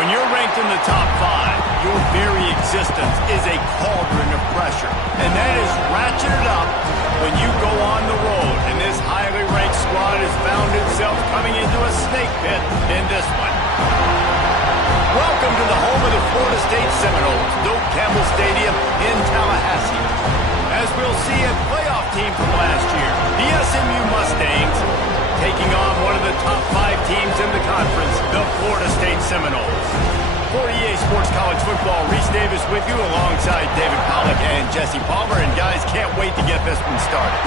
When you're ranked in the top 5, your very existence is a cauldron of pressure. And that is ratcheted up when you go on the road. And this highly ranked squad has found itself coming into a snake pit in this one. Welcome to the home of the Florida State Seminoles, Doak Campbell Stadium in Tallahassee. As we'll see, a playoff team from last year, the SMU Mustangs, taking on one of the top 5 teams in the conference, the Florida State Seminoles. For EA Sports College Football, Reese Davis with you alongside David Pollack and Jesse Palmer. And guys, can't wait to get this one started.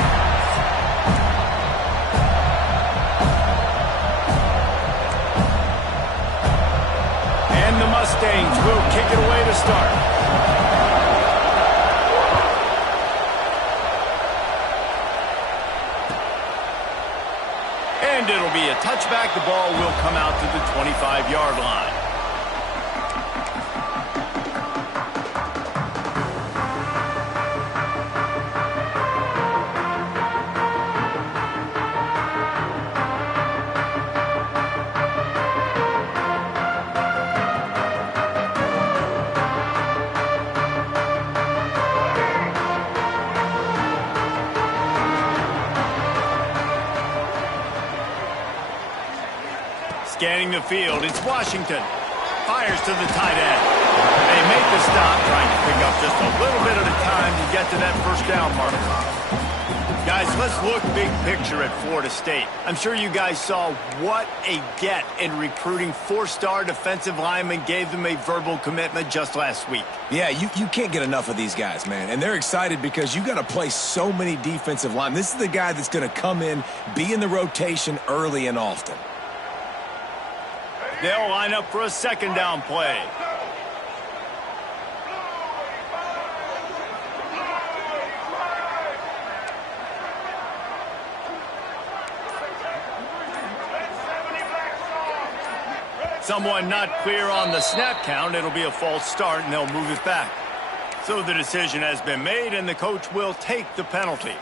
And the Mustangs will kick it away to start. And it'll be a touchback. The ball will come out to the 25-yard line. Scanning the field, it's Washington. Fires to the tight end. They make the stop, trying to pick up just a little bit at a time to get to that first down marker. Guys, let's look big picture at Florida State. I'm sure you guys saw what a get in recruiting 4-star defensive linemen gave them a verbal commitment just last week. Yeah, you can't get enough of these guys, man. And they're excited because you got to play so many defensive linemen. This is the guy that's going to come in, be in the rotation early and often. They'll line up for a second down play. Someone not clear on the snap count. It'll be a false start, and they'll move it back. So the decision has been made, and the coach will take the penalty.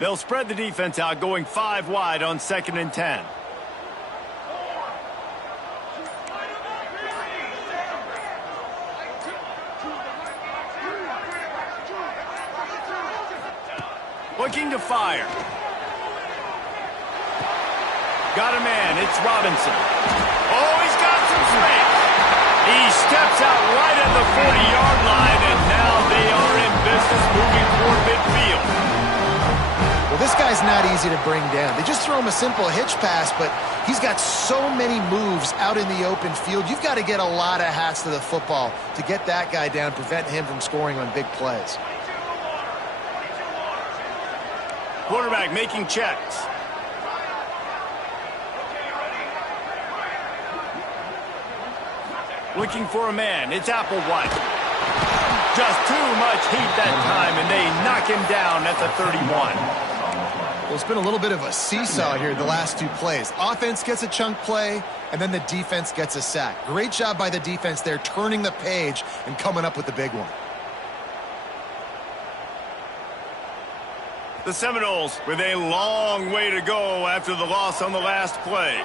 They'll spread the defense out, going 5 wide on 2nd and 10. Looking to fire. Got a man. It's Robinson. Oh, he's got some space. He steps out right at the 40-yard line, and now they are in business moving toward midfield. Well, this guy's not easy to bring down. They just throw him a simple hitch pass, but he's got so many moves out in the open field. You've got to get a lot of hats to the football to get that guy down, prevent him from scoring on big plays. Quarterback making checks. Looking for a man. It's Applewhite. Just too much heat that time, and they knock him down at the 31. Well, it's been a little bit of a seesaw here the last 2 plays. Offense gets a chunk play, and then the defense gets a sack. Great job by the defense there, turning the page and coming up with the big one. The Seminoles with a long way to go after the loss on the last play.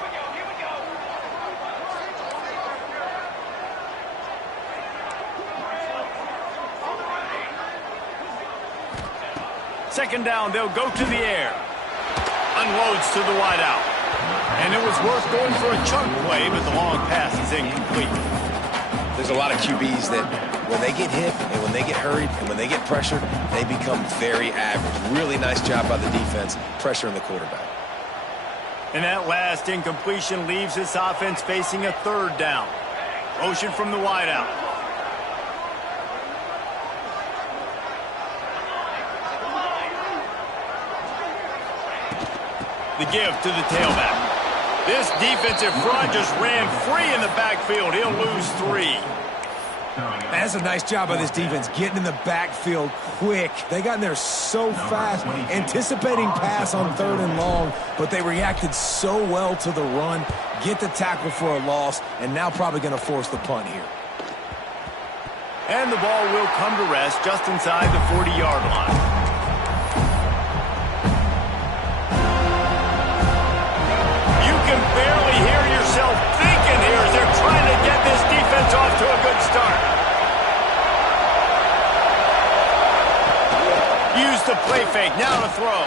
Second down, they'll go to the air. Unloads to the wideout. And it was worth going for a chunk play, but the long pass is incomplete. There's a lot of QBs that when they get hit and when they get hurried and when they get pressured, they become very average. Really nice job by the defense, pressuring the quarterback. And that last incompletion leaves this offense facing a 3rd down. Motion from the wideout. The give to the tailback. This defensive front just ran free in the backfield. He'll lose 3. That's a nice job by this defense, getting in the backfield quick. They got in there so fast, anticipating pass on 3rd and long, but they reacted so well to the run, get the tackle for a loss, and now probably going to force the punt here. And the ball will come to rest just inside the 40-yard line. You can barely hear yourself thinking here as they're trying to get this defense off to a good start. Use the play fake, now to throw.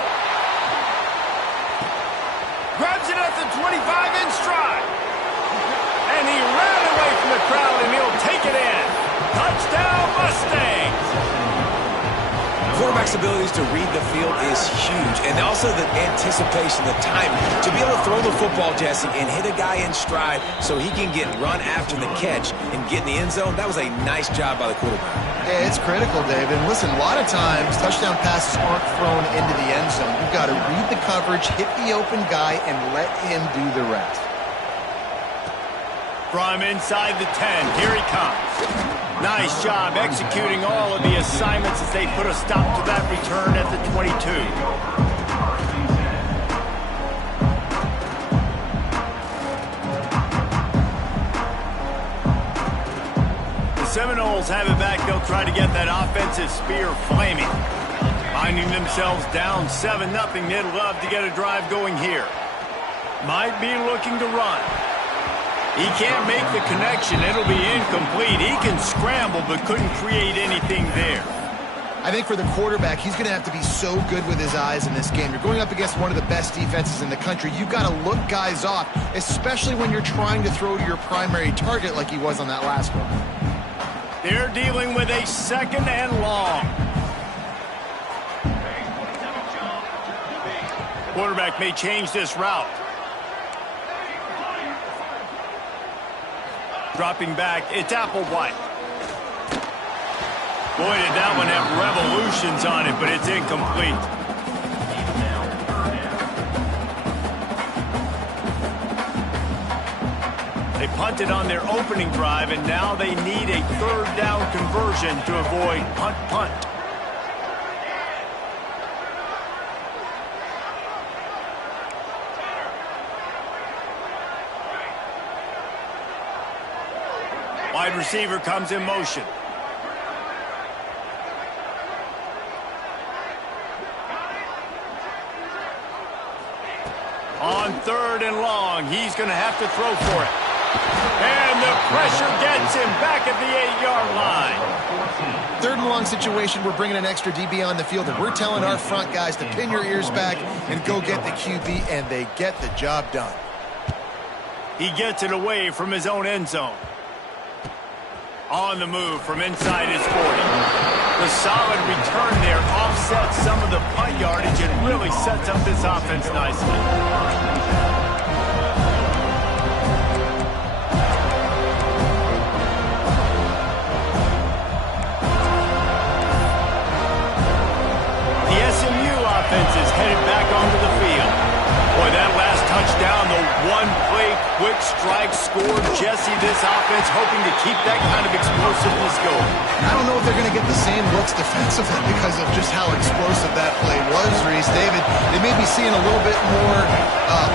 Grabs it at the 25 in stride. And he ran away from the crowd and he'll take it in. Touchdown Mustangs! Quarterback's abilities to read the field is huge, and also the anticipation, the timing. To be able to throw the football, Jesse, and hit a guy in stride so he can get run after the catch and get in the end zone, that was a nice job by the quarterback. Yeah, it's critical, David. And listen, a lot of times, touchdown passes aren't thrown into the end zone. You've got to read the coverage, hit the open guy, and let him do the rest. From inside the 10, here he comes. Nice job executing all of the assignments as they put a stop to that return at the 22. The Seminoles have it back. They'll try to get that offensive spear flaming. Finding themselves down 7-0, they'd love to get a drive going here. Might be looking to run. He can't make the connection. It'll be incomplete. He can scramble, but couldn't create anything there. I think for the quarterback, he's going to have to be so good with his eyes in this game. You're going up against one of the best defenses in the country. You've got to look guys off, especially when you're trying to throw to your primary target like he was on that last one. They're dealing with a 2nd and long. Quarterback may change this route. Dropping back, it's Applewhite. Boy, did that one have revolutions on it, but it's incomplete. They punted on their opening drive, and now they need a 3rd down conversion to avoid punt. Wide receiver comes in motion. On 3rd and long, he's going to have to throw for it. And the pressure gets him back at the 8-yard line. 3rd and long situation, we're bringing an extra DB on the field, and we're telling our front guys to pin your ears back and go get the QB, and they get the job done. He gets it away from his own end zone. On the move from inside his 40. The solid return there offsets some of the punt yardage and really sets up this offense nicely. Offense is headed back onto the field. Boy, that last touchdown, the one-play quick strike scored. Jesse, this offense hoping to keep that kind of explosiveness going. I don't know if they're going to get the same looks defensively because of just how explosive that play was, Reese. David, they may be seeing a little bit more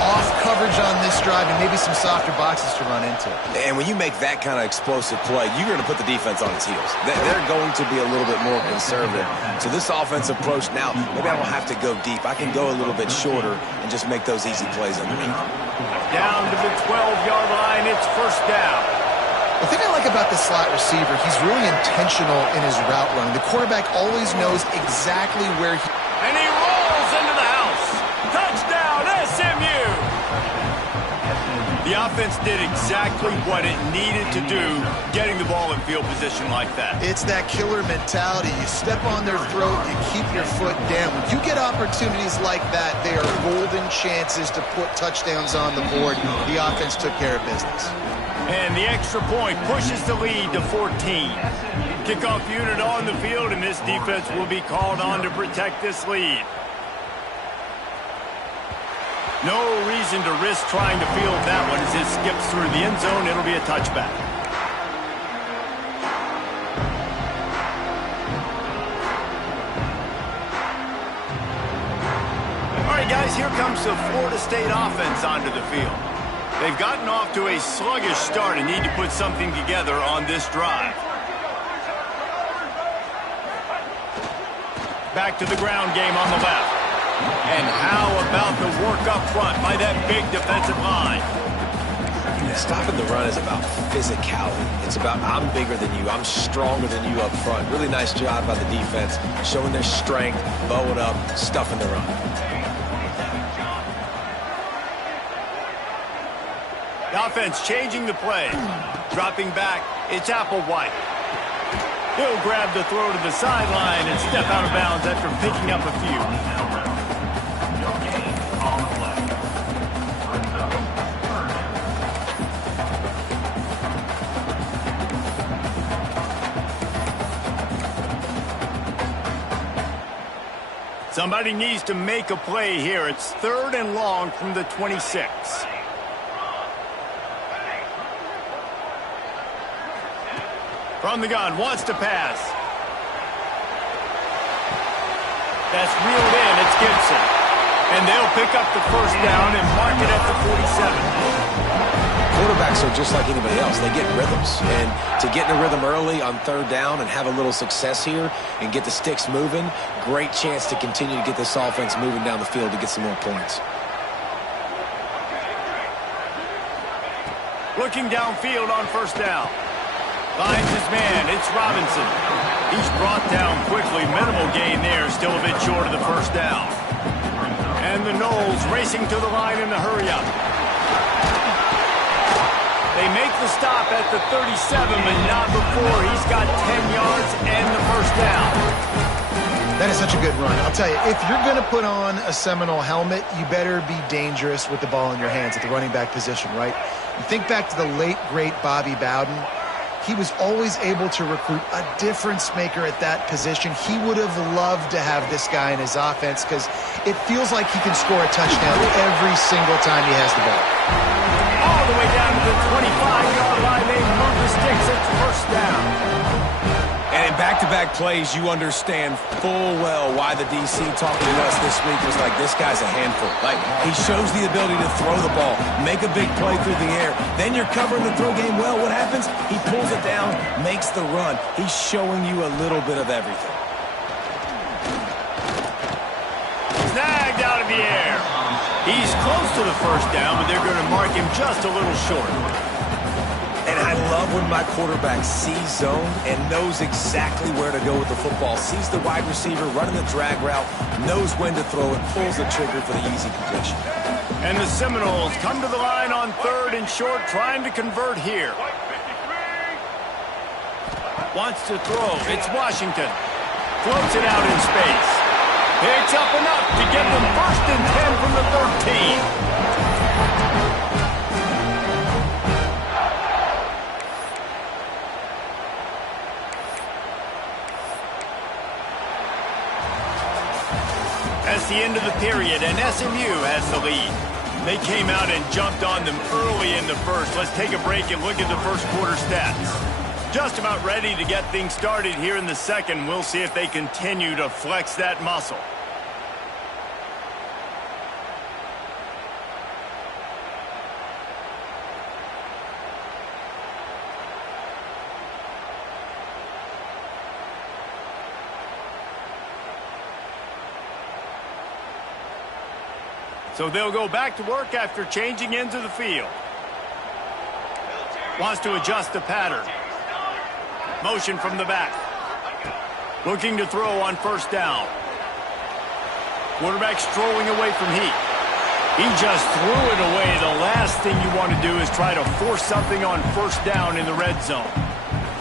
off coverage on this drive and maybe some softer boxes to run into. And when you make that kind of explosive play, you're going to put the defense on its heels. They're going to be a little bit more conservative. So this offensive approach now, maybe I don't have to go deep. I can go a little bit shorter and just make those easy plays underneath. Down to the 12-yard line, it's 1st down. The thing I like about the slot receiver, he's really intentional in his route running. The quarterback always knows exactly where he... And he rolls into the house. Touchdown, SMU! The offense did exactly what it needed to do, getting the ball in field position like that. It's that killer mentality. You step on their throat, you keep your foot down. When you get opportunities like that, they are golden chances to put touchdowns on the board. The offense took care of business. And the extra point pushes the lead to 14. Kickoff unit on the field, and this defense will be called on to protect this lead. No reason to risk trying to field that one as it skips through the end zone. It'll be a touchback. as here comes the Florida State offense onto the field. They've gotten off to a sluggish start and need to put something together on this drive. Back to the ground game on the left. And how about the work up front by that big defensive line? Stopping the run is about physicality. It's about I'm bigger than you, I'm stronger than you up front. Really nice job by the defense, showing their strength, bowing up, stuffing the run. The offense changing the play. Dropping back, it's Applewhite. He'll grab the throw to the sideline and step out of bounds after picking up a few. Somebody needs to make a play here. It's 3rd and long from the 26. From the gun, wants to pass. That's reeled in, it's Gibson. And they'll pick up the first down and mark it at the 47. Quarterbacks are just like anybody else. They get rhythms. And to get in a rhythm early on 3rd down and have a little success here and get the sticks moving, great chance to continue to get this offense moving down the field to get some more points. Looking downfield on 1st down. Finds his man. It's Robinson. He's brought down quickly. Minimal gain there. Still a bit short of the 1st down. And the Noles racing to the line in the hurry-up. They make the stop at the 37, but not before he's got 10 yards and the 1st down. That is such a good run. I'll tell you, if you're going to put on a Seminole helmet, you better be dangerous with the ball in your hands at the running back position, right? You think back to the late, great Bobby Bowden. He was always able to recruit a difference maker at that position. He would have loved to have this guy in his offense because it feels like he can score a touchdown every single time he has the ball. All the way down to the 25-yard line. They move the sticks at 1st down. And in back-to-back plays, you understand full well why the DC talking to us this week was like, this guy's a handful. Like, he shows the ability to throw the ball, make a big play through the air. Then you're covering the throw game well. What happens? He pulls it down, makes the run. He's showing you a little bit of everything. Snagged out of the air. He's close to the 1st down, but they're going to mark him just a little short. And I love when my quarterback sees zone and knows exactly where to go with the football. Sees the wide receiver running the drag route, knows when to throw it, pulls the trigger for the easy completion. And the Seminoles come to the line on 3rd and short, trying to convert here. Wants to throw. It's Washington. Floats it out in space. Picks up enough to get them 1st and 10 from the 13. That's the end of the period, and SMU has the lead. They came out and jumped on them early in the 1st. Let's take a break and look at the 1st quarter stats. Just about ready to get things started here in the 2nd. We'll see if they continue to flex that muscle. So they'll go back to work after changing into the field. Wants to adjust the pattern. Motion from the back. Looking to throw on 1st down. Quarterback strolling away from heat. He just threw it away. The last thing you want to do is try to force something on 1st down in the red zone.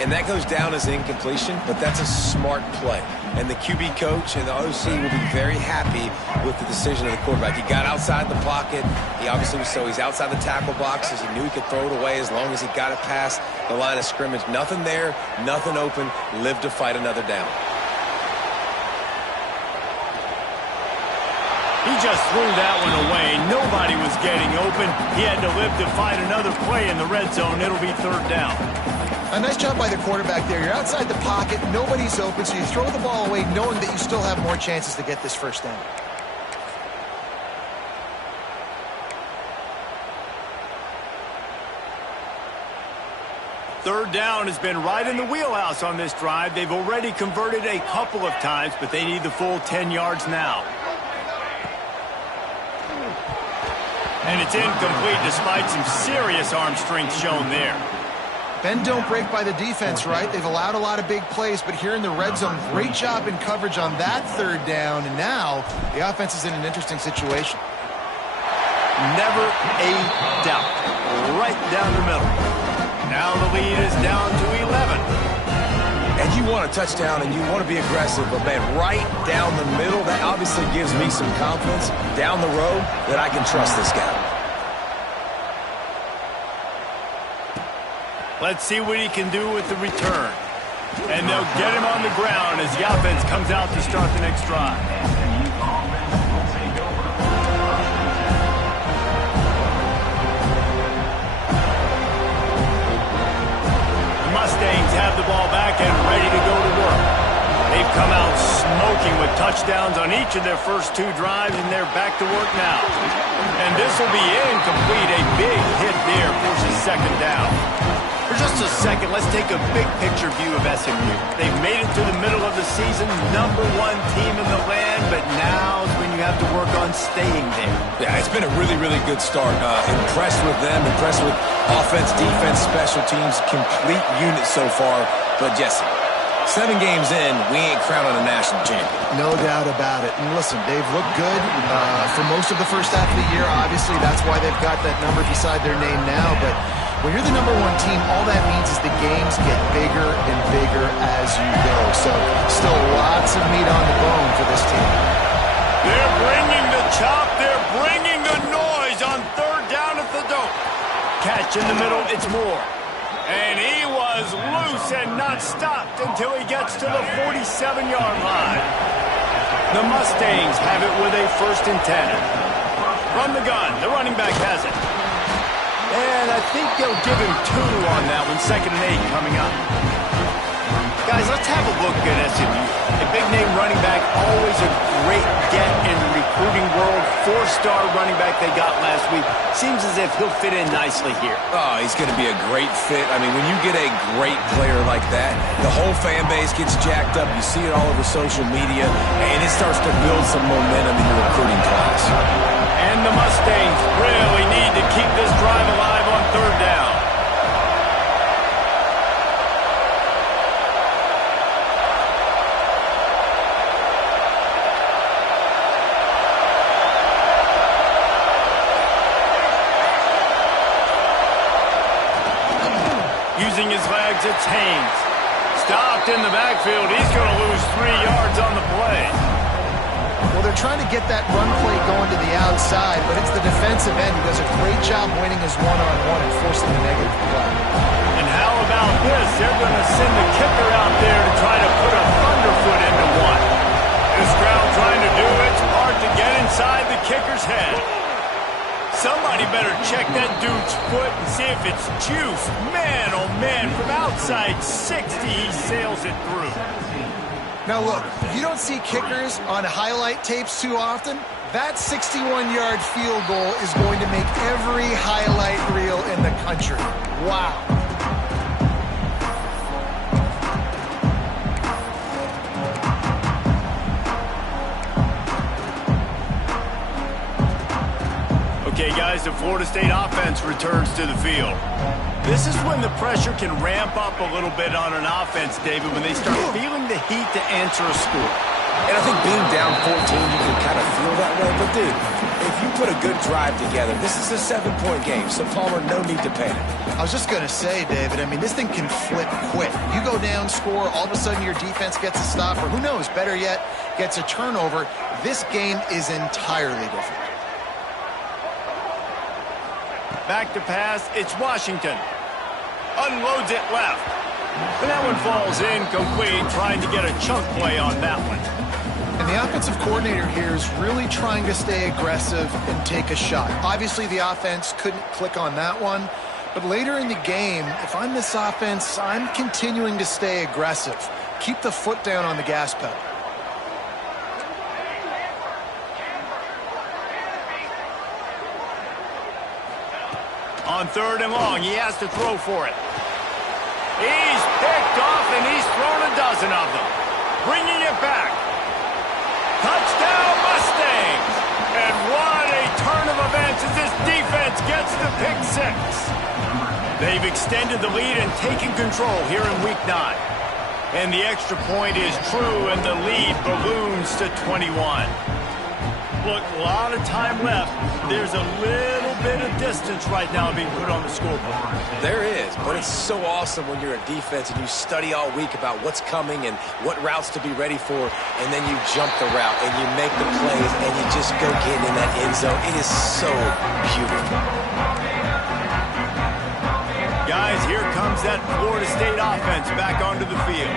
And that goes down as incompletion, but that's a smart play. And the QB coach and the OC will be very happy with the decision of the quarterback. He got outside the pocket. He obviously was he's outside the tackle boxes. He knew he could throw it away as long as he got it past the line of scrimmage. Nothing there, nothing open. Lived to fight another down. He just threw that one away. Nobody was getting open. He had to live to fight another play in the red zone. It'll be 3rd down. A nice job by the quarterback there. You're outside the pocket, nobody's open, so you throw the ball away knowing that you still have more chances to get this 1st down. Third down has been right in the wheelhouse on this drive. They've already converted a couple of times, but they need the full 10 yards now. And it's incomplete despite some serious arm strength shown there. Bend don't break by the defense, right? They've allowed a lot of big plays, but here in the red zone, great job in coverage on that third down, and now the offense is in an interesting situation. Never a doubt. Right down the middle. Now the lead is down to 11. And you want a touchdown and you want to be aggressive, but man, right down the middle, that obviously gives me some confidence down the road that I can trust this guy. Let's see what he can do with the return. And they'll get him on the ground as the offense comes out to start the next drive. The Mustangs have the ball back and ready to go to work. They've come out smoking with touchdowns on each of their first two drives, and they're back to work now. And this will be incomplete. A big hit there forces second down. For just a second, let's take a big-picture view of SMU. They've made it to the middle of the season, #1 team in the land, but now is when you have to work on staying there. Yeah, it's been a really, really good start. Impressed with them, impressed with offense, defense, special teams, complete unit so far. But Jesse, 7 games in, we ain't crowning a national champion. No doubt about it. And listen, they've looked good for most of the first half of the year. Obviously, that's why they've got that number beside their name now, but when you're the #1 team, all that means is the games get bigger and bigger as you go. So still lots of meat on the bone for this team. They're bringing the chop. They're bringing the noise on third down at the dope. Catch in the middle. It's Moore. And he was loose and not stopped until he gets to the 47-yard line. The Mustangs have it with a 1st and 10. From the gun. The running back has it. And I think they'll give him 2 on that one. 2nd and 8 coming up. Guys, let's have a look at SMU. A big-name running back, always a great get in the recruiting world. 4-star running back they got last week. Seems as if he'll fit in nicely here. Oh, he's going to be a great fit. I mean, when you get a great player like that, the whole fan base gets jacked up. You see it all over social media, and it starts to build some momentum in your recruiting class. And the Mustangs really need to keep this drive alive on third down. Using his legs, it's Haynes. Stopped in the backfield. He's going to lose 3 yards on the play. Well, they're trying to get that run play going to the outside, but it's the defensive end who does a great job winning his one-on-one and forcing the negative play. And how about this? They're going to send the kicker out there to try to put a thunderfoot into one. This crowd trying to do its part to get inside the kicker's head. Somebody better check that dude's foot and see if it's juice. Man, oh man, from outside 60, he sails it through. Now look, you don't see kickers on highlight tapes too often. That 61-yard field goal is going to make every highlight reel in the country. Wow. Okay, guys, the Florida State offense returns to the field. This is when the pressure can ramp up a little bit on an offense, David, when they start feeling the heat to answer a score. And I think being down 14, you can kind of feel that way. But, dude, if you put a good drive together, this is a 7-point game. So, Palmer, no need to panic. I was just going to say, David, I mean, this thing can flip quick. You go down, score, all of a sudden your defense gets a stop, or who knows, better yet, gets a turnover. This game is entirely different. Back to pass, it's Washington. Unloads it left. And that one falls incomplete, trying to get a chunk play on that one. And the offensive coordinator here is really trying to stay aggressive and take a shot. Obviously, the offense couldn't click on that one. But later in the game, if I'm this offense, I'm continuing to stay aggressive. Keep the foot down on the gas pedal. On 3rd and long, he has to throw for it. He's picked off, and he's thrown a dozen of them. Bringing it back. Touchdown, Mustangs! And what a turn of events as this defense gets the pick six. They've extended the lead and taken control here in Week 9. And the extra point is true, and the lead balloons to 21. Look, a lot of time left. There's a little bit of distance right now being put on the scoreboard. There is, but it's so awesome when you're a defense and you study all week about what's coming and what routes to be ready for, and then you jump the route and you make the plays and you just go get in that end zone. It is so beautiful. Guys, here comes that Florida State offense back onto the field.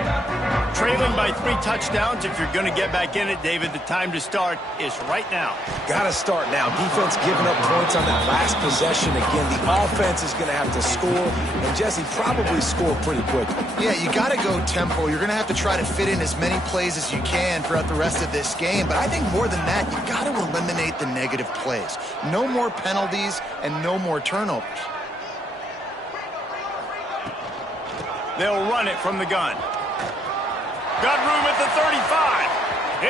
Trailing by 3 touchdowns. If you're going to get back in it, David, the time to start is right now. Got to start now. Defense giving up points on that last possession. Again, the offense is going to have to score, and Jesse probably score pretty quickly. Yeah, you got to go tempo. You're going to have to try to fit in as many plays as you can throughout the rest of this game. But I think more than that, you got to eliminate the negative plays. No more penalties and no more turnovers. They'll run it from the gun. Got room at the 35.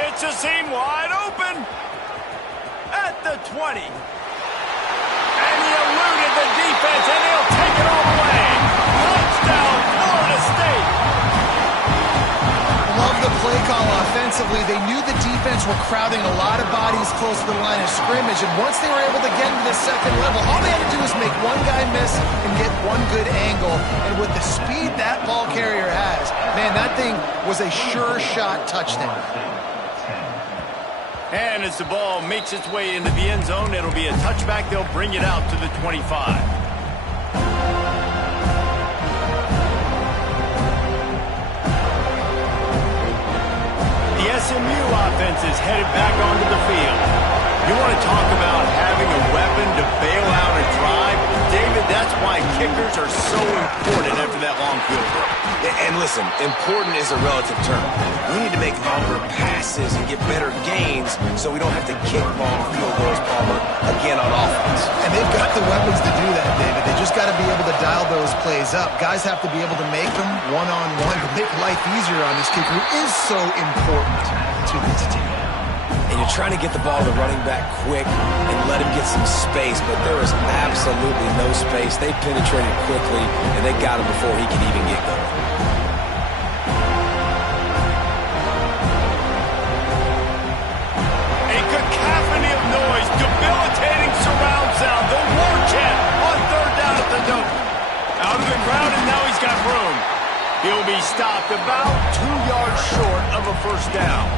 It's a seam wide open. At the 20. And he eluded the defense, and he'll take it all the way. Touchdown, Florida State. Love the play call offensively. They knew the defense were crowding a lot of bodies close to the line of scrimmage, and once they were able to get into the second level, all they had to do was make one guy miss and get one good angle. And with the speed that ball carrier has, man, that thing was a sure shot touchdown. And as the ball makes its way into the end zone, it'll be a touchback. They'll bring it out to the 25. The SMU offense is headed back onto the field. You want to talk about having a weapon to bail out a drive? David, that's why kickers are so important after that long field goal. And listen, important is a relative term. We need to make longer passes and get better gains so we don't have to kick long field goals, Palmer, again on offense. And they've got the weapons to do that, David. They just got to be able to dial those plays up. Guys have to be able to make them one-on-one to make life easier on this kicker, who is so important to this team. And you're trying to get the ball to the running back quick and let him get some space, but there is absolutely no space. They penetrated quickly, and they got him before he could even get going. A cacophony of noise, debilitating surround sound. The war chant on third down at the dope. Out of the crowd, and now he's got room. He'll be stopped about 2 yards short of a first down.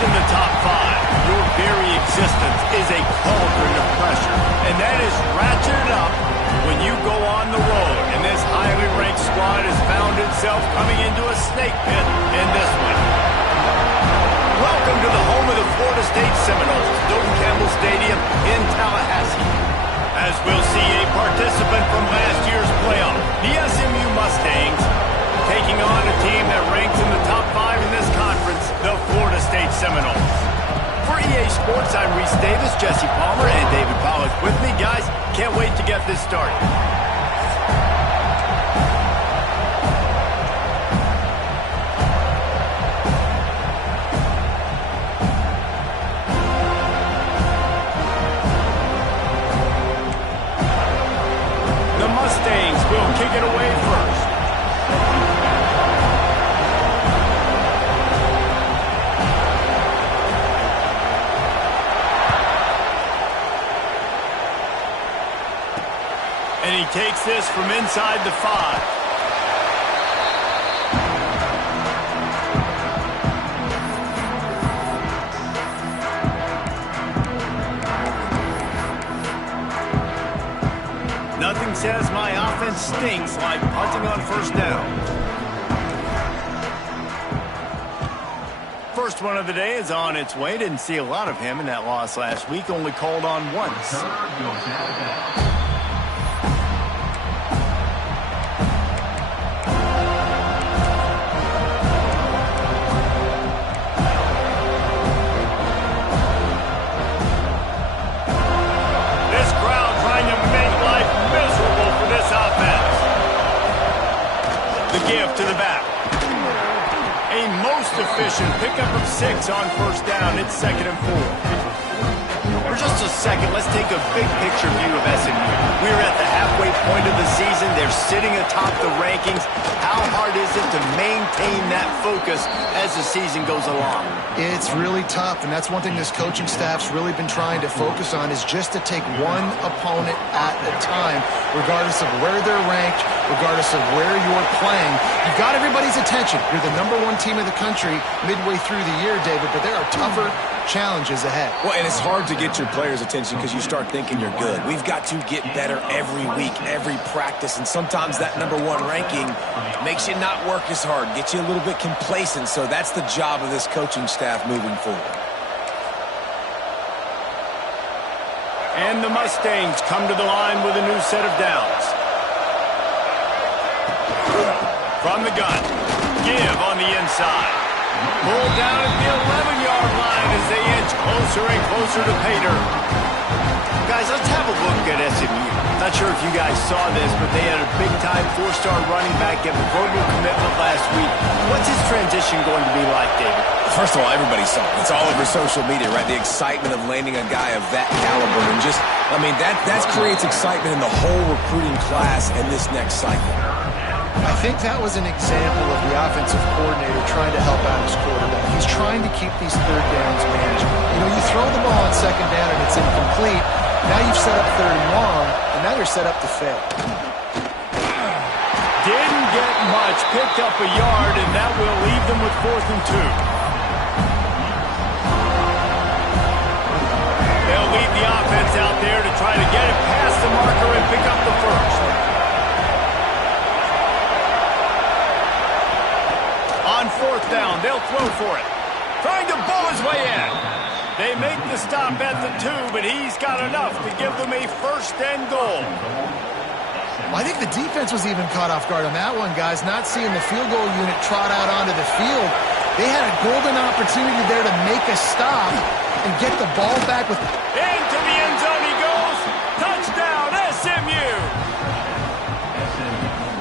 in the top 5, your very existence is a cauldron of pressure. And that is ratcheted up when you go on the road. And this highly ranked squad has found itself coming into a snake pit in this one. Welcome to the home of the Florida State Seminoles, Doak Campbell Stadium in Tallahassee. As we'll see a participant from last year's playoff, the SMU Mustangs, taking on a team that ranks in the top 5 in this conference, the Florida State Seminoles. For EA Sports, I'm Reese Davis, Jesse Palmer, and David Pollack with me. Guys, can't wait to get this started. The Mustangs will kick it away first. And he takes this from inside the 5. Nothing says my offense stinks like punting on first down. First one of the day is on its way. Didn't see a lot of him in that loss last week. Only called on once. Give to the back. A most efficient pickup of 6 on first down. It's 2nd and 4. For just a second, let's take a big picture view of SMU. We're at the halfway point of the season. They're sitting atop the rankings. How hard is it to maintain that focus as the season goes along? It's really tough, and that's one thing this coaching staff's really been trying to focus on is just to take one opponent at a time, regardless of where they're ranked, regardless of where you're playing. You've got everybody's attention. You're the #1 team in the country midway through the year, David, but there are tougher challenges ahead. Well, and it's hard to get your players' attention because you start thinking you're good. We've got to get better every week, every practice, and sometimes that #1 ranking makes you not work as hard, gets you a little bit complacent, so that's the job of this coaching staff moving forward. And the Mustangs come to the line with a new set of downs. From the gun, give on the inside. Pulled down at the 11-yard line as they inch closer and closer to pay dirt. Guys, let's have a look at SMU. Not sure if you guys saw this, but they had a big-time 4-star running back get a verbal commitment last week. What's his transition going to be like, David? First of all, everybody saw it. It's all over social media, right? The excitement of landing a guy of that caliber. And just, I mean, that creates excitement in the whole recruiting class in this next cycle. I think that was an example of the offensive coordinator trying to help out his quarterback. He's trying to keep these third downs manageable. You know, you throw the ball on 2nd down and it's incomplete. Now you've set up 3rd and long, and now you're set up to fail. Didn't get much, picked up a yard, and that will leave them with 4th and 2. They'll leave the offense out there to try to get it past the marker and pick up the first. On 4th down, they'll throw for it. Trying to bull his way in. They make the stop at the 2, but he's got enough to give them a 1st and goal. Well, I think the defense was even caught off guard on that one, guys. Not seeing the field goal unit trot out onto the field. They had a golden opportunity there to make a stop and get the ball back with... Into the end zone he goes. Touchdown, SMU.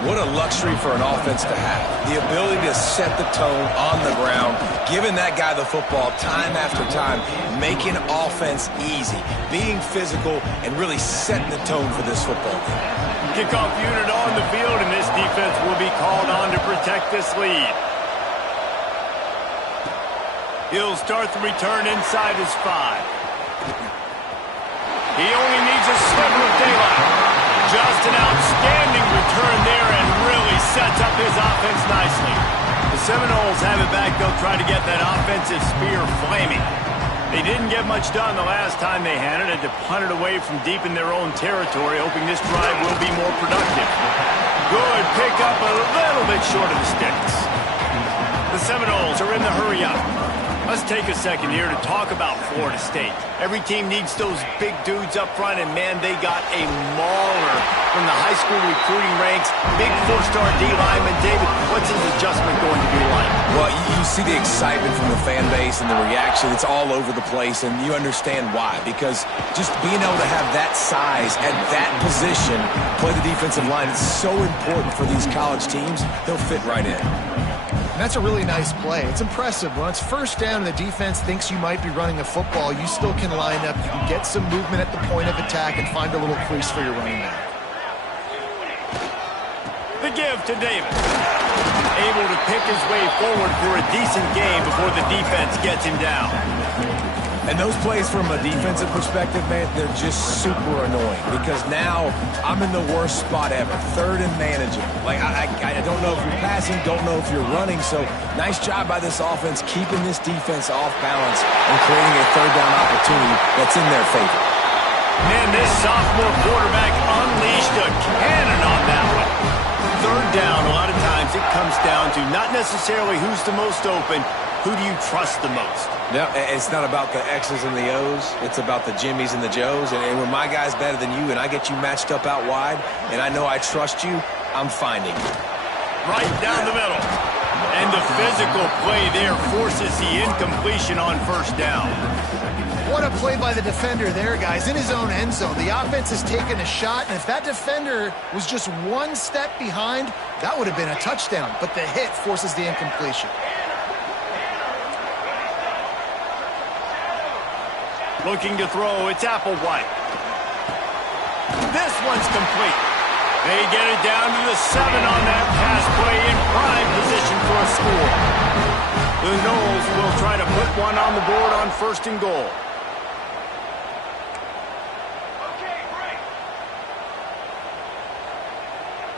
What a luxury for an offense to have. The ability to set the tone on the ground, giving that guy the football time after time, making offense easy, being physical, and really setting the tone for this football game. Kickoff unit on the field, and this defense will be called on to protect this lead. He'll start the return inside his 5. He only needs a sliver of daylight. Just an outstanding return there and really sets up his offense nicely. The Seminoles have it back. They'll try to get that offensive spear flaming. They didn't get much done the last time they had it. Had to punt it away from deep in their own territory, hoping this drive will be more productive. Good pick up, a little bit short of the sticks. The Seminoles are in the hurry-up. Let's take a second here to talk about Florida State. Every team needs those big dudes up front, and man, they got a mauler from the high school recruiting ranks. Big four-star D lineman. David, what's his adjustment going to be like? Well, you see the excitement from the fan base and the reaction. It's all over the place, and you understand why. Because just being able to have that size at that position, play the defensive line, it's so important for these college teams. They'll fit right in. And that's a really nice play. It's impressive. When it's first down and the defense thinks you might be running the football, you still can line up. You can get some movement at the point of attack and find a little crease for your running back. The give to Davis. Able to pick his way forward for a decent gain before the defense gets him down. And those plays from a defensive perspective, man, they're just super annoying because now I'm in the worst spot ever, third and manageable. Like, I don't know if you're passing, don't know if you're running, so nice job by this offense keeping this defense off balance and creating a third down opportunity that's in their favor. Man, this sophomore quarterback unleashed a cannon on that one. Third down, a lot of times it comes down to not necessarily who's the most open, who do you trust the most? No, it's not about the X's and the O's. It's about the Jimmies and the Joes. And when my guy's better than you and I get you matched up out wide and I know I trust you, I'm finding you. Right down the middle. And the physical play there forces the incompletion on first down. What a play by the defender there, guys, in his own end zone. The offense has taken a shot, and if that defender was just one step behind, that would have been a touchdown. But the hit forces the incompletion. Looking to throw, it's Applewhite. This one's complete. They get it down to the 7 on that pass play in prime position for a score. The Noles will try to put one on the board on first and goal. Okay, break.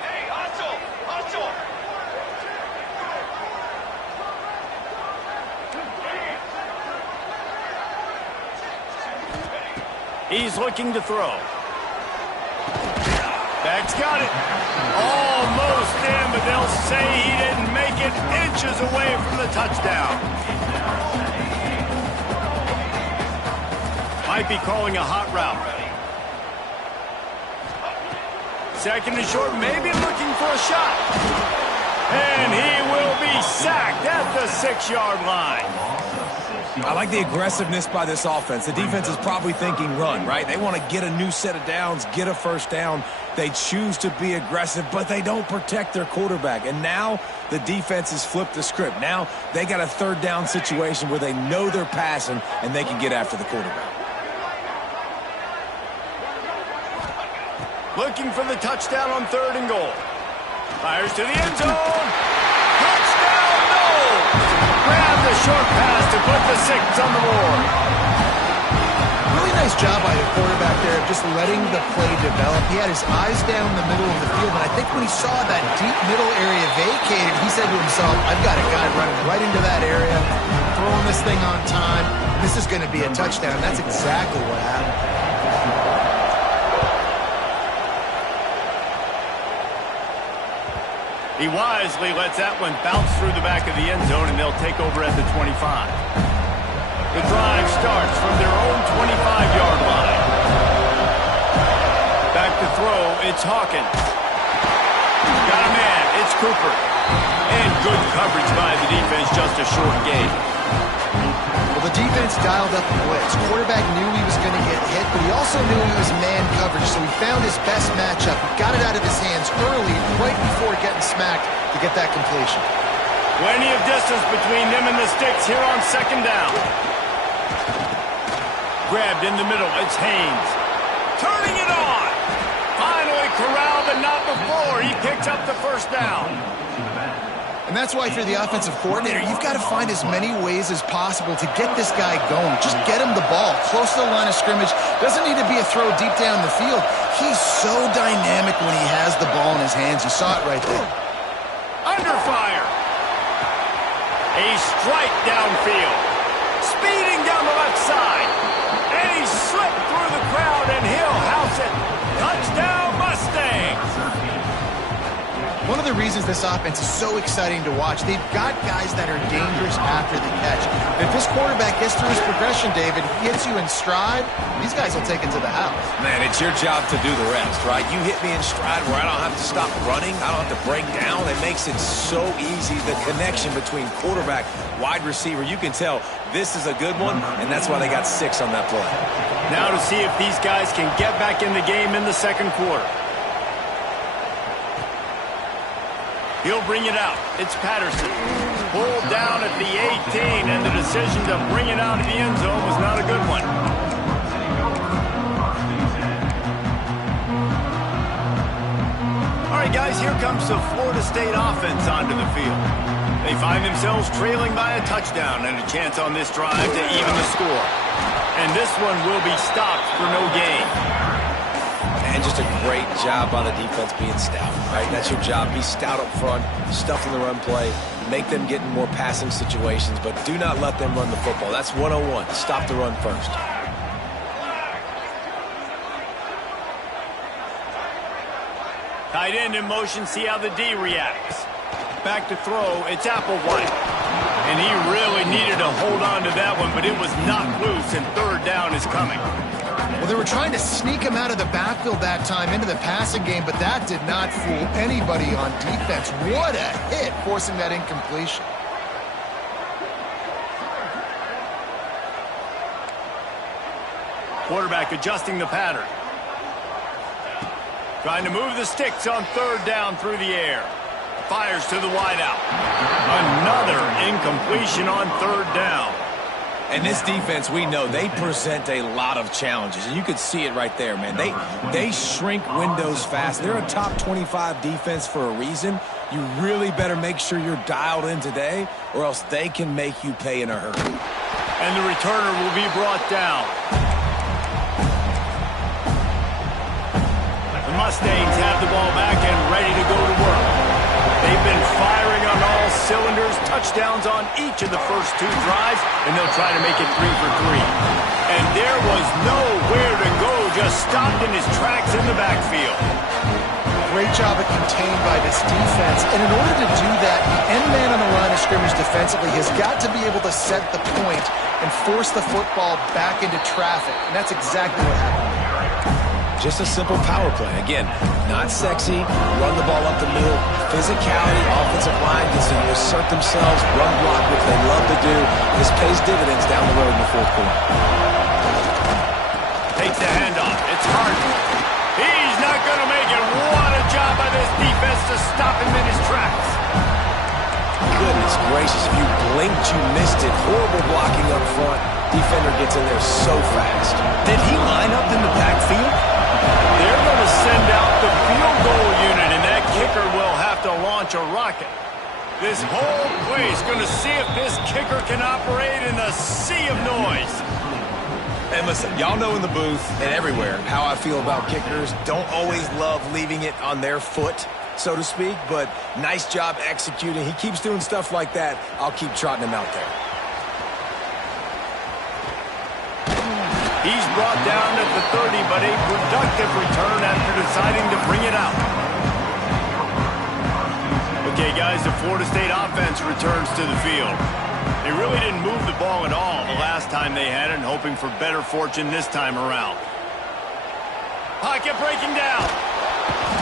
Hey, hustle, hustle. He's looking to throw. Back's got it. Almost in, but they'll say he didn't make it, inches away from the touchdown. Might be calling a hot route. Second and short, maybe looking for a shot. And he will be sacked at the 6-yard line. I like the aggressiveness by this offense. The defense is probably thinking run, right? They want to get a new set of downs, get a first down. They choose to be aggressive, but they don't protect their quarterback. And now the defense has flipped the script. Now they got a third down situation where they know they're passing and they can get after the quarterback. Looking for the touchdown on third and goal. Fires to the end zone. Touchdown, Noles! Grab the short pass to put the 6 on the board. Really nice job by the quarterback there of just letting the play develop. He had his eyes down the middle of the field, and I think when he saw that deep middle area vacated, he said to himself, I've got a guy running right into that area, throwing this thing on time. This is going to be a touchdown. That's exactly what happened. He wisely lets that one bounce through the back of the end zone, and they'll take over at the 25. The drive starts from their own 25-yard line. Back to throw, it's Hawkins. Got a man, it's Cooper. And good coverage by the defense, just a short gain. Well, the defense dialed up the blitz. Quarterback knew he was going to get hit, but he also knew he was man coverage, so he found his best matchup. He got it out of his hands early, right before getting smacked to get that completion. Plenty of distance between them and the sticks here on second down. Grabbed in the middle, it's Haynes. Turning it on! Finally corralled, but not before. He picks up the first down. And that's why if you're the offensive coordinator, you've got to find as many ways as possible to get this guy going. Just get him the ball close to the line of scrimmage. Doesn't need to be a throw deep down the field. He's so dynamic when he has the ball in his hands. You saw it right there. Under fire. A strike downfield. Speeding down the left side. And he slipped through the crowd, and he'll house it. Touchdown, Mustangs. One of the reasons this offense is so exciting to watch, they've got guys that are dangerous after the catch. If this quarterback gets through his progression, David, hits you in stride, these guys will take it to the house. Man, it's your job to do the rest, right? You hit me in stride where I don't have to stop running. I don't have to break down. It makes it so easy. The connection between quarterback, wide receiver, you can tell this is a good one, and that's why they got 6 on that play. Now to see if these guys can get back in the game in the second quarter. He'll bring it out. It's Patterson. Pulled down at the 18, and the decision to bring it out of the end zone was not a good one. All right, guys, here comes the Florida State offense onto the field. They find themselves trailing by a touchdown and a chance on this drive to even the score. And this one will be stopped for no gain. And just a great job by the defense being stout, right? That's your job. Be stout up front, stuff in the run play, make them get in more passing situations, but do not let them run the football. That's 101. Stop the run first. Tight end in motion, see how the D reacts. Back to throw, it's Applewhite. And he really needed to hold on to that one, but it was knocked loose, and third down is coming. Well, they were trying to sneak him out of the backfield that time into the passing game, but that did not fool anybody on defense. What a hit, forcing that incompletion. Quarterback adjusting the pattern. Trying to move the sticks on third down through the air. Fires to the wideout. Another incompletion on third down. And this defense, we know, they present a lot of challenges. And you could see it right there, man. They shrink windows fast. They're a top 25 defense for a reason. You really better make sure you're dialed in today, or else they can make you pay in a hurry. And the returner will be brought down. The Mustangs have the ball back and ready to go to work. They've been firing on all cylinders, touchdowns on each of the first 2 drives, and they'll try to make it 3 for 3. And there was nowhere to go, just stopped in his tracks in the backfield. Great job at contained by this defense. And in order to do that, the end man on the line of scrimmage defensively has got to be able to set the point and force the football back into traffic. And that's exactly what happened. Just a simple power play. Again, not sexy, run the ball up the middle, physicality, offensive line gets to assert themselves, run block, which they love to do. This pays dividends down the road in the fourth quarter. Takes the handoff. It's Harden. He's not going to make it. What a job by this defense to stop him in his tracks. Goodness gracious, if you blinked, you missed it. Horrible blocking up front. Defender gets in there so fast. Did he line up in the backfield? They're going to send out the field goal unit, and that kicker will have to launch a rocket. This whole place going to see if this kicker can operate in a sea of noise. And listen, y'all know in the booth and everywhere how I feel about kickers. Don't always love leaving it on their foot, so to speak, but nice job executing. He keeps doing stuff like that. I'll keep trotting him out there. He's brought down at the 30, but a productive return after deciding to bring it out. Okay, guys, the Florida State offense returns to the field. They really didn't move the ball at all the last time they had it, and hoping for better fortune this time around. Pocket breaking down.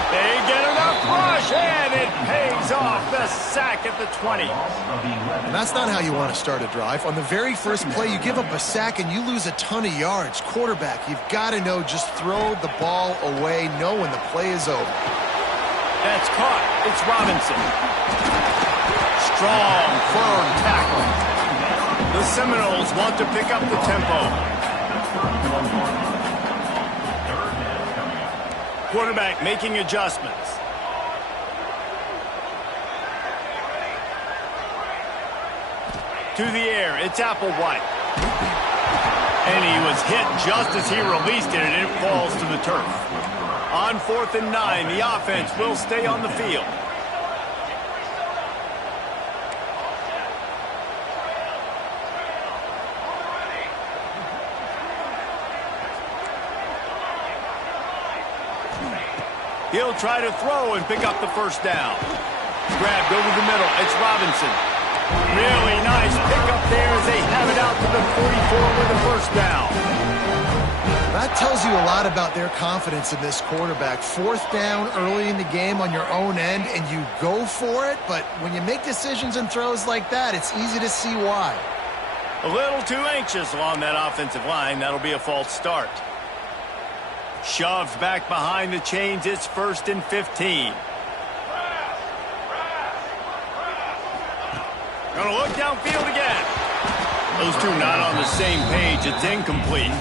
They get enough rush, and it pays off. The sack at the 20. And that's not how you want to start a drive. On the very first play, you give up a sack and you lose a ton of yards. Quarterback, you've got to know, just throw the ball away, know when the play is over. That's caught. It's Robinson. Strong, firm tackle. The Seminoles want to pick up the tempo. Quarterback making adjustments. To the air, it's Applewhite. And he was hit just as he released it, and it falls to the turf. On 4th and 9, the offense will stay on the field. He'll try to throw and pick up the first down. Grabbed over the middle. It's Robinson. Really nice pickup there as they have it out to the 44 with a first down. That tells you a lot about their confidence in this quarterback. Fourth down early in the game on your own end, and you go for it, but when you make decisions and throws like that, it's easy to see why. A little too anxious along that offensive line. That'll be a false start. Shoved back behind the chains. It's 1st and 15. Gonna look downfield again. Those two not on the same page. It's incomplete.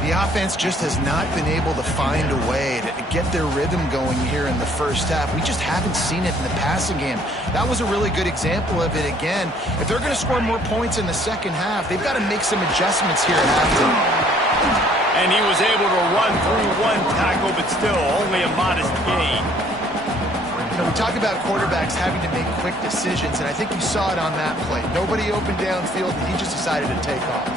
The offense just has not been able to find a way to get their rhythm going here in the first half. We just haven't seen it in the passing game. That was a really good example of it again. If they're going to score more points in the second half, they've got to make some adjustments here at halftime. And he was able to run through one tackle, but still only a modest gain. You know, we talk about quarterbacks having to make quick decisions, and I think you saw it on that play. Nobody opened downfield, and he just decided to take off.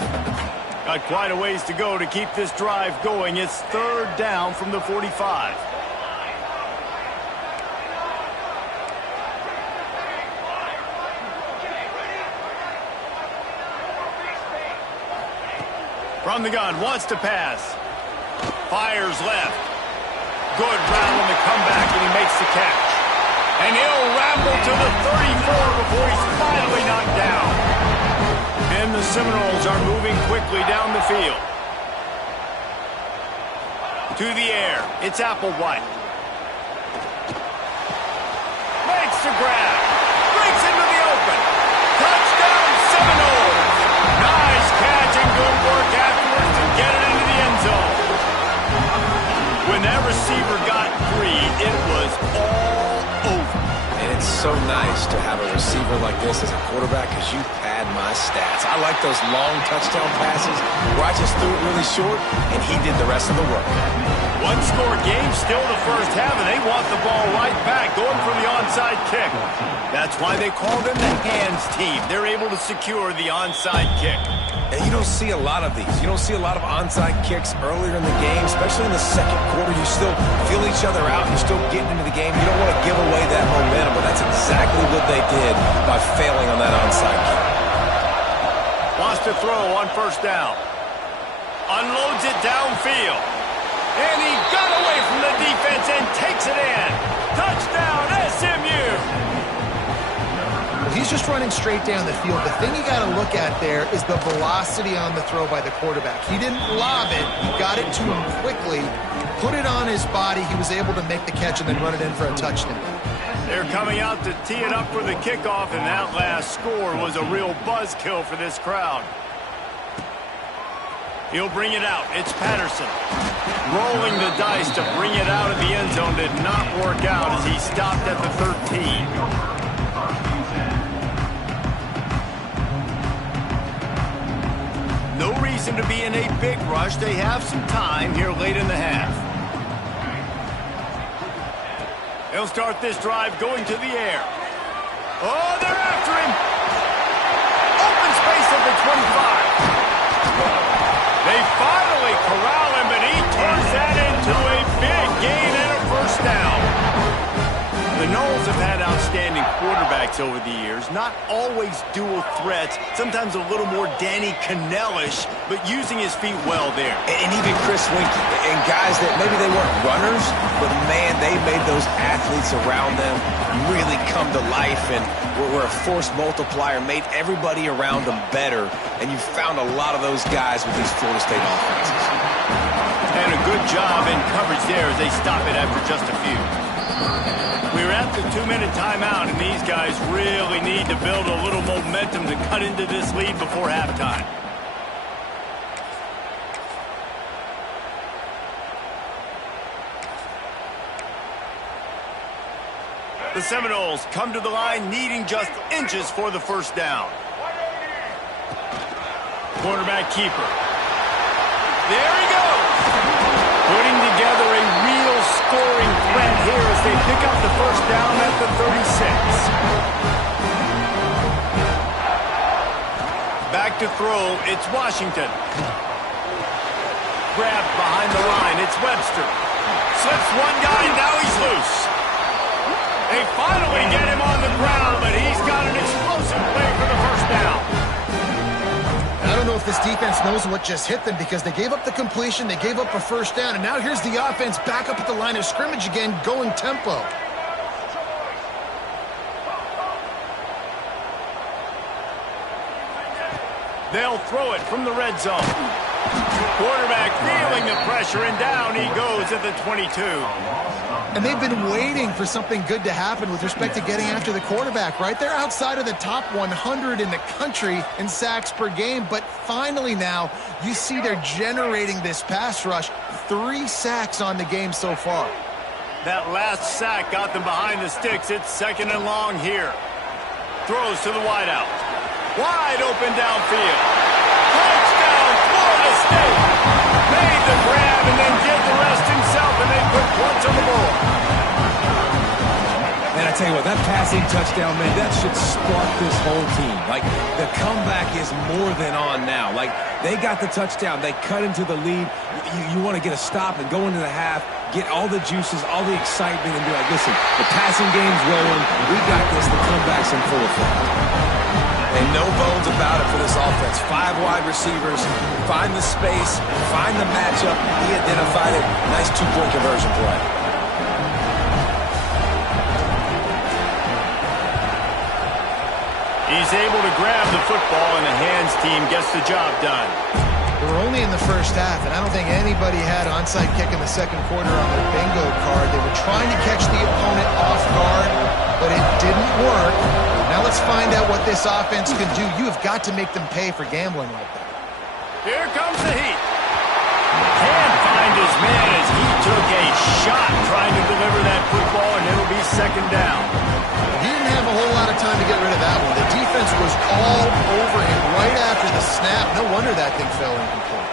Got quite a ways to go to keep this drive going. It's 3rd down from the 45. From the gun, wants to pass. Fires left. Good route on the comeback, and he makes the catch. And he'll ramble to the 34 before he's finally knocked down. And the Seminoles are moving quickly down the field. To the air. It's Applewhite. Makes the grab. Breaks into the open. Touchdown Seminoles. Nice catch and good work afterwards to get it into the end zone. When that receiver got free, it was all over. And it's so nice to have a receiver like this as a quarterback because you pad my stats. I like those long touchdown passes where I just threw it really short and he did the rest of the work. One-score game, still the first half, and they want the ball right back, going for the onside kick. That's why they call them the hands team. They're able to secure the onside kick. And you don't see a lot of these. You don't see a lot of onside kicks earlier in the game, especially in the second quarter. You still feel each other out. You're still getting into the game. You don't want to give away that momentum, but that's exactly what they did by failing on that onside kick. Wants to throw on first down. Unloads it downfield. And he got away from the defense and takes it in. Touchdown, SMU! He's just running straight down the field. The thing you got to look at there is the velocity on the throw by the quarterback. He didn't lob it. He got it to him quickly, put it on his body. He was able to make the catch and then run it in for a touchdown. They're coming out to tee it up for the kickoff, and that last score was a real buzzkill for this crowd. He'll bring it out. It's Patterson. Rolling the dice to bring it out of the end zone did not work out as he stopped at the 13. No reason to be in a big rush. They have some time here late in the half. They'll start this drive going to the air. Oh, they're after him. Open space at the 25. They finally corral him, but he turns that into a big gain and a first down. The Noles have had outstanding quarterbacks over the years, not always dual threats, sometimes a little more Danny Cannell-ish, but using his feet well there. And even Chris Winkie, and guys that maybe they weren't runners, but man, they made those athletes around them really come to life and were a force multiplier, made everybody around them better, and you found a lot of those guys with these Florida State offenses. And a good job in coverage there as they stop it after just a few. We're at the 2-minute timeout, and these guys really need to build a little momentum to cut into this lead before halftime. The Seminoles come to the line needing just inches for the first down. Quarterback keeper. There he goes. Putting together a real scoring threat here as they pick up the first down at the 36. Back to throw, it's Washington. Grabbed behind the line, it's Webster. slips one guy, and now he's loose. They finally get him on the ground, but he's got an explosive play for the first down. I don't know if this defense knows what just hit them because they gave up the completion, they gave up a first down, and now here's the offense back up at the line of scrimmage again, going tempo. They'll throw it from the red zone. Quarterback feeling the pressure, and down he goes at the 22. And they've been waiting for something good to happen with respect to getting after the quarterback, right? They're outside of the top 100 in the country in sacks per game, but finally now you see they're generating this pass rush. 3 sacks on the game so far. That last sack got them behind the sticks. It's 2nd and long here. Throws to the wideout. Wide open downfield. Touchdown, Florida State. Made the grab and then did the rest himself, and they put points on the board. Man, I tell you what, that passing touchdown, man, that should spark this whole team. Like, the comeback is more than on now. Like, they got the touchdown. They cut into the lead. You want to get a stop and go into the half, get all the juices, all the excitement, and be like, listen, the passing game's rolling. We got this. The comeback's in full effect. And no bones about it for this offense. 5 wide receivers, find the space, find the matchup. He identified it. Nice 2-point conversion play. He's able to grab the football, and the hands team gets the job done. We're only in the first half, and I don't think anybody had onside kick in the second quarter on their bingo card. They were trying to catch the opponent off guard, but it didn't work. Now let's find out what this offense can do. You have got to make them pay for gambling like that. Here comes the heat. Can't find his man as he took a shot trying to deliver that football, and it'll be 2nd down. He didn't have a whole lot of time to get rid of that one. The defense was all over him right after the snap. No wonder that thing fell incomplete.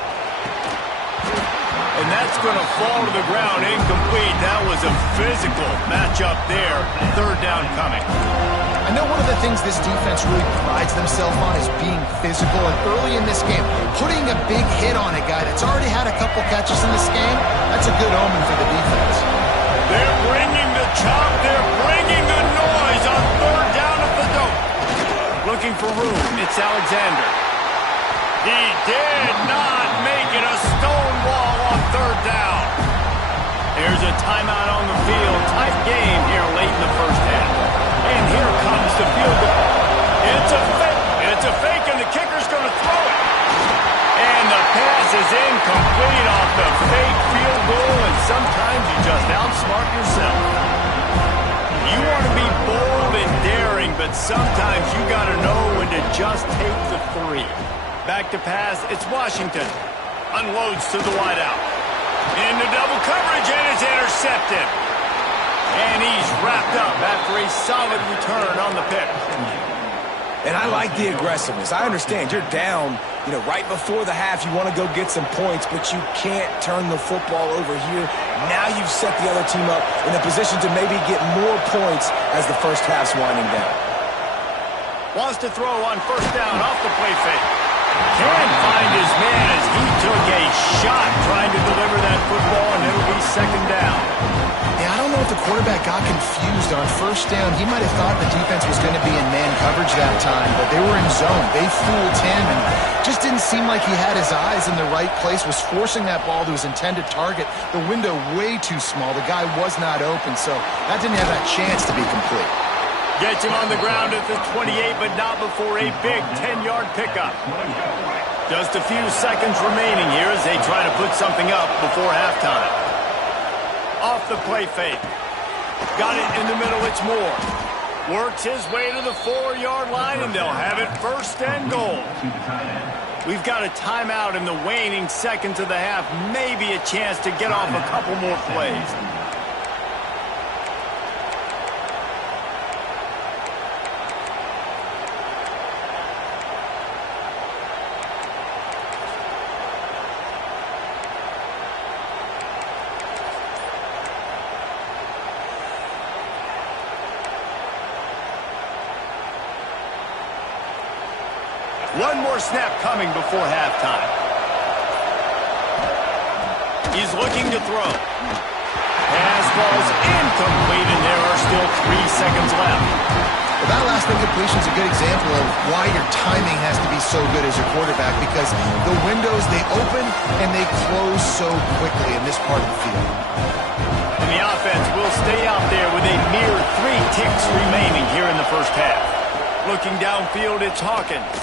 And that's going to fall to the ground incomplete. That was a physical matchup there. 3rd down coming. I know one of the things this defense really prides themselves on is being physical, and early in this game, putting a big hit on a guy that's already had a couple catches in this game, that's a good omen for the defense. They're bringing the chop, they're bringing the noise on 3rd down at the dope. Looking for room, it's Alexander. He did not make it a stone wall on 3rd down. There's a timeout on the field. Tight game here late in the first half. And here comes the field goal. It's a fake. It's a fake, and the kicker's going to throw it. And the pass is incomplete off the fake field goal, and sometimes you just outsmart yourself. You want to be bold and daring, but sometimes you got to know when to just take the 3. Back to pass. It's Washington. Unloads to the wideout. Into double coverage, and it's intercepted. And he's wrapped up after a solid return on the pick. And I like the aggressiveness. I understand you're down, right before the half. You want to go get some points, but you can't turn the football over here. Now you've set the other team up in a position to maybe get more points as the first half's winding down. Wants to throw on 1st down off the play fake. Can't find his man as he took a shot trying to deliver that football, and it'll be 2nd down. Yeah, I don't know if the quarterback got confused on 1st down. He might have thought the defense was going to be in man coverage that time, but they were in zone. They fooled him and just didn't seem like he had his eyes in the right place, was forcing that ball to his intended target. The window way too small. The guy was not open, so that didn't have that chance to be complete. Gets him on the ground at the 28, but not before a big 10-yard pickup. Just a few seconds remaining here as they try to put something up before halftime. Off the play fake. Got it in the middle, it's Moore. Works his way to the 4-yard line, and they'll have it 1st and goal. We've got a timeout in the waning seconds of the half. Maybe a chance to get off a couple more plays. One more snap coming before halftime. He's looking to throw. falls incomplete, and there are still 3 seconds left. Well, that last incompletion is a good example of why your timing has to be so good as your quarterback, because the windows, they open and they close so quickly in this part of the field. And the offense will stay out there with a mere 3 ticks remaining here in the first half. Looking downfield, it's Hawkins.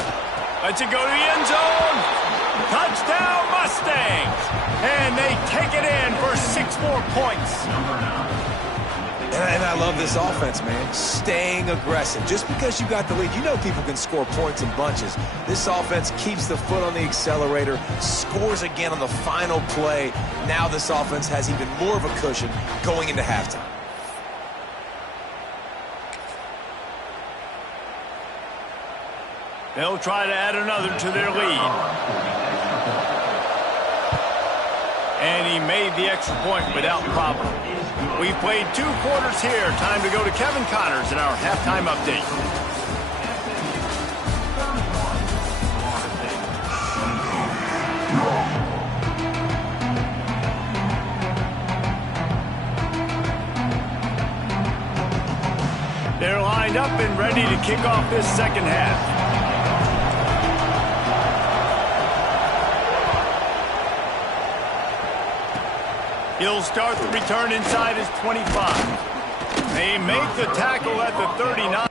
Lets it go to the end zone. Touchdown, Mustangs! And they take it in for 6 more points. And I love this offense, man. Staying aggressive. Just because you got the lead, you know people can score points in bunches. This offense keeps the foot on the accelerator, scores again on the final play. Now this offense has even more of a cushion going into halftime. They'll try to add another to their lead. And he made the extra point without problem. We've played 2 quarters here. Time to go to Kevin Connors in our halftime update. They're lined up and ready to kick off this second half. He'll start the return inside his 25. They make the tackle at the 39.